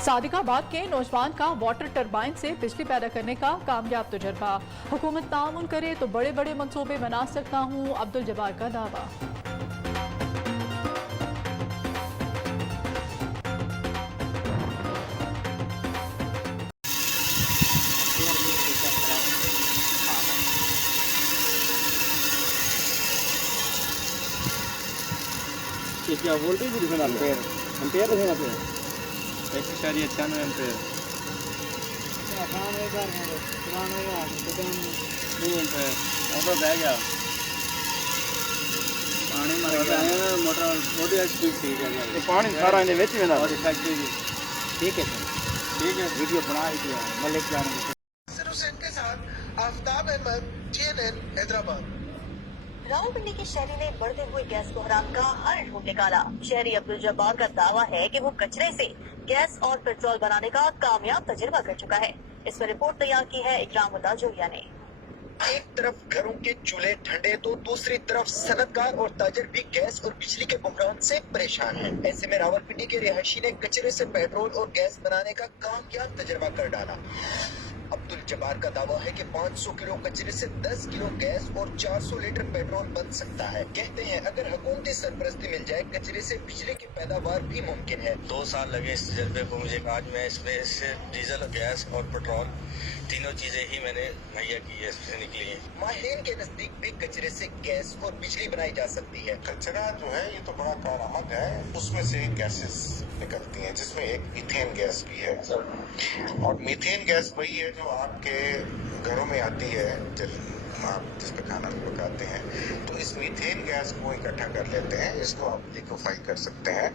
सादिकाबाद के नौजवान का वाटर टरबाइन से बिजली पैदा करने का कामयाब तजर्बा। हुकूमत ताउन करे तो बड़े बड़े मंसूबे बना सकता हूँ, अब्दुल जब्बार का दावा। क्या वोल्टेज भी दिखाना एम्पेयर एम्पेयर दिखाना पे 1.96 एम्पेयर नहीं एम्पेयर ऑटो बह गया पानी मर गया मोटर मोटी स्पीड ठीक है ये पानी सारा इने विच में और इफेक्टिव ठीक है वीडियो बना ही दिया मलिक जान के साथ आफ्ताब अहमद CNN हैदराबाद। रावलपिंडी के शहरी ने बढ़ते हुए गैस बहरान का हर ढूंढ निकाला। शहरी अब्दुल जब्बार का दावा है कि वो कचरे से गैस और पेट्रोल बनाने का कामयाब तजुर्बा कर चुका है। इस पर रिपोर्ट तैयार की है इकरामुल्लाह जोरिया ने। एक तरफ घरों के चूल्हे ठंडे तो दूसरी तरफ सनतकार और ताजर भी गैस और बिजली के बहरान से परेशान हैं। ऐसे में रावलपिंडी के रिहायशी ने कचरे से पेट्रोल और गैस बनाने का कामयाब तजुर्बा कर डाला। अब्दुल जब्बार का दावा है कि 500 किलो कचरे से 10 किलो गैस और 400 लीटर पेट्रोल बन सकता है। कहते हैं अगर हुकूमती सरपरस्ती मिल जाए कचरे से बिजली की पैदावार भी मुमकिन है। 2 साल लगे इस तजर्बे को मुझे। आज मैं इसमें से डीजल गैस और पेट्रोल तीनों चीजें ही मैंने मुहैया की है, इससे निकली है। माहिरीन के नजदीक भी कचरे से गैस और बिजली बनाई जा सकती है। कचरा जो है ये तो बड़ा कारआमद है, उसमें से गैसेस निकलती हैं जिसमें एक मीथेन गैस भी है और मीथेन गैस वही है जो आपके घरों में आती है जब आप जिस पे खाना भी पकाते हैं तो इस मीथेन गैस को इकट्ठा कर लेते हैं। इसको आप लिक्विफाई कर सकते हैं,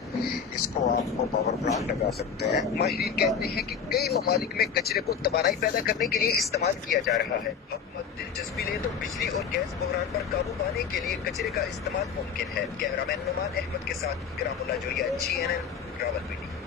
इसको आपको पावर प्लांट लगा सकते हैं। माहिरीन कहते हैं कि कई ममालिक में कचरे को तवानाई पैदा करने के लिए इस्तेमाल किया जा रहा है। हुकूमत दिलचस्पी ले तो बिजली और गैस बहरान पर काबू पाने के लिए कचरे का इस्तेमाल मुमकिन है। कैमरामैन नुमान अहमद के साथ इकरामुल्लाह जोरिया, CNN रावलपिंडी।